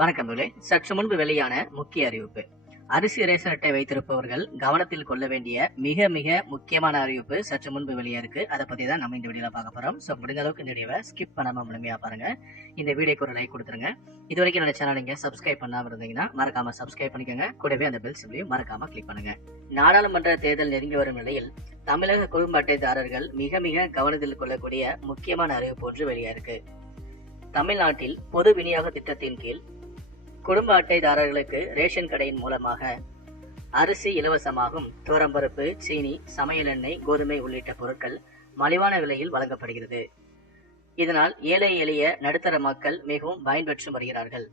வணக்கம் நூலே. சற்று முன்பு வெளியான முக்கிய அறிவிப்பு. அரிசி ரேஷன் அட்டை வைத்திருப்பவர்கள் கவனத்தில் கொள்ள வேண்டிய மிக மிக முக்கியமான அறிவிப்பு சற்று முன்பு வெளியே இருக்கு. அதை பத்தி தான் நம்ம இந்த வீடியோல பார்க்க போறோம். ஸோ முடிஞ்ச அளவுக்கு இந்த வீடியோவை ஸ்கிப் பண்ணாம முழுமையா பாருங்க. இந்த வீடியோக்கு ஒரு லைக் கொடுத்துருங்க. இது வரைக்கும் என்னோட சேனல் நீங்க சப்ஸ்கிரைப் பண்ணாம இருந்தீங்கன்னா மறக்காம சப்ஸ்கிரைப் பண்ணிக்கோங்க. கூடவே அந்த பெல் சிம்லையும் மறக்காம கிளிக் பண்ணுங்க. நாடாளுமன்ற தேர்தல் நெருங்கி வரும் நிலையில் தமிழக குடும்ப அட்டைதாரர்கள் மிக மிக கவனத்தில் கொள்ளக்கூடிய முக்கியமான அறிவிப்பு ஒன்று வெளியே இருக்கு. தமிழ்நாட்டில் பொது விநியோக திட்டத்தின் கீழ் குடும்ப அட்டைதாரர்களுக்கு ரேஷன் கடையின் மூலமாக அரிசி இலவசமாகும் துவரம்பருப்பு சீனி சமையல் எண்ணெய் கோதுமை உள்ளிட்ட பொருட்கள் மலிவான விலையில் வழங்கப்படுகிறது. இதனால் ஏழை எளிய நடுத்தர மக்கள் மிகவும் பயன்பெற்று வருகிறார்கள்.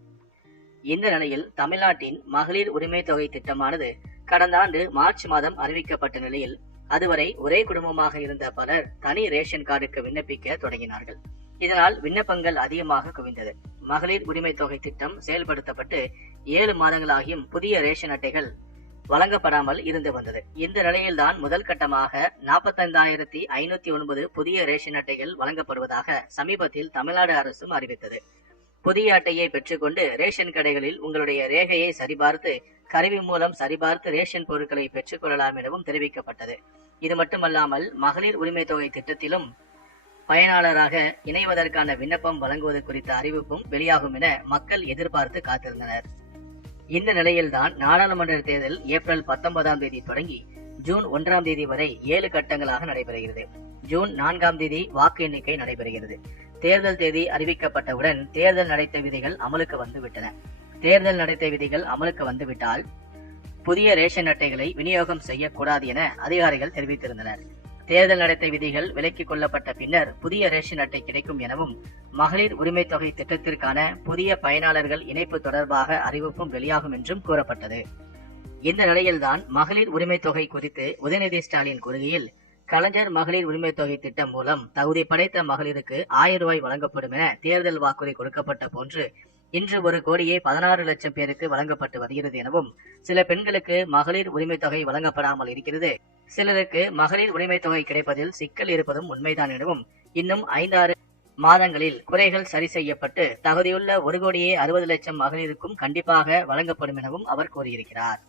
இந்த நிலையில் தமிழ்நாட்டின் மகளிர் உரிமை தொகை திட்டமானது கடந்த ஆண்டு மார்ச் மாதம் அறிவிக்கப்பட்ட நிலையில் அதுவரை ஒரே குடும்பமாக இருந்த பலர் தனி ரேஷன் கார்டுக்கு விண்ணப்பிக்க தொடங்கினார்கள். இதனால் விண்ணப்பங்கள் அதிகமாக குவிந்தது. மகளிர் உரிமை தொகை திட்டம் செயல்படுத்தப்பட்டு ஏழு மாதங்களாகியும் புதிய ரேஷன் அட்டைகள் வழங்கப்படாமல் இருந்து வந்தது. இந்த நிலையில்தான் முதல் கட்டமாக நாற்பத்தைந்தாயிரத்தி ஐநூத்தி ஒன்பது புதிய ரேஷன் அட்டைகள் வழங்கப்படுவதாக சமீபத்தில் தமிழ்நாடு அரசும் அறிவித்தது. புதிய அட்டையை பெற்றுக்கொண்டு ரேஷன் கடைகளில் உங்களுடைய ரேகையை சரிபார்த்து கருவி மூலம் சரிபார்த்து ரேஷன் பொருட்களை பெற்றுக்கொள்ளலாம் எனவும் தெரிவிக்கப்பட்டது. இது மட்டுமல்லாமல் மகளிர் உரிமை தொகை திட்டத்திலும் பயனாளராக இணைவதற்கான விண்ணப்பம் வழங்குவது குறித்த அறிவிப்பும் வெளியாகும் என மக்கள் எதிர்பார்த்து காத்திருந்தனர். இந்த நிலையில்தான் நாடாளுமன்ற தேர்தல் ஏப்ரல் பத்தொன்பதாம் தேதி தொடங்கி ஜூன் ஒன்றாம் தேதி வரை ஏழு கட்டங்களாக நடைபெறுகிறது. ஜூன் நான்காம் தேதி வாக்கு எண்ணிக்கை நடைபெறுகிறது. தேர்தல் தேதி அறிவிக்கப்பட்டவுடன் தேர்தல் நடத்த விதிகள் அமலுக்கு வந்துவிட்டன. தேர்தல் நடத்தை விதிகள் அமலுக்கு வந்துவிட்டால் புதிய ரேஷன் அட்டைகளை விநியோகம் செய்யக்கூடாது என அதிகாரிகள் தெரிவித்திருந்தனர். தேர்தல் நடத்தை விதிகள் விலக்கிக் கொள்ளப்பட்ட பின்னர் புதிய ரேஷன் அட்டை கிடைக்கும் எனவும் மகளிர் உரிமை தொகை திட்டத்திற்கான புதிய பயனாளர்கள் இணைப்பு தொடர்பாக அறிவிப்பும் வெளியாகும் என்றும் கூறப்பட்டது. இந்த நிலையில்தான் மகளிர் உரிமை தொகை குறித்து உதயநிதி ஸ்டாலின் கூறுகையில் கலைஞர் மகளிர் உரிமை தொகை திட்டம் மூலம் தகுதி படைத்த மகளிருக்கு ஆயிரம் ரூபாய் வழங்கப்படும் என தேர்தல் வாக்குறுதி கொடுக்கப்பட்ட போன்று இன்று ஒரு கோடியே பதினாறு லட்சம் பேருக்கு வழங்கப்பட்டு வருகிறது எனவும் சில பெண்களுக்கு மகளிர் உரிமை தொகை வழங்கப்படாமல் இருக்கிறது சிலருக்கு மகளிர் உரிமை தொகை கிடைப்பதில் சிக்கல் இருப்பதும் உண்மைதான் எனவும் இன்னும் ஐந்தாறு மாதங்களில் குறைகள் சரி செய்யப்பட்டு தகுதியுள்ள ஒரு கோடியே அறுபது லட்சம் மகளிருக்கும் கண்டிப்பாக வழங்கப்படும் எனவும் அவர் கூறியிருக்கிறார்.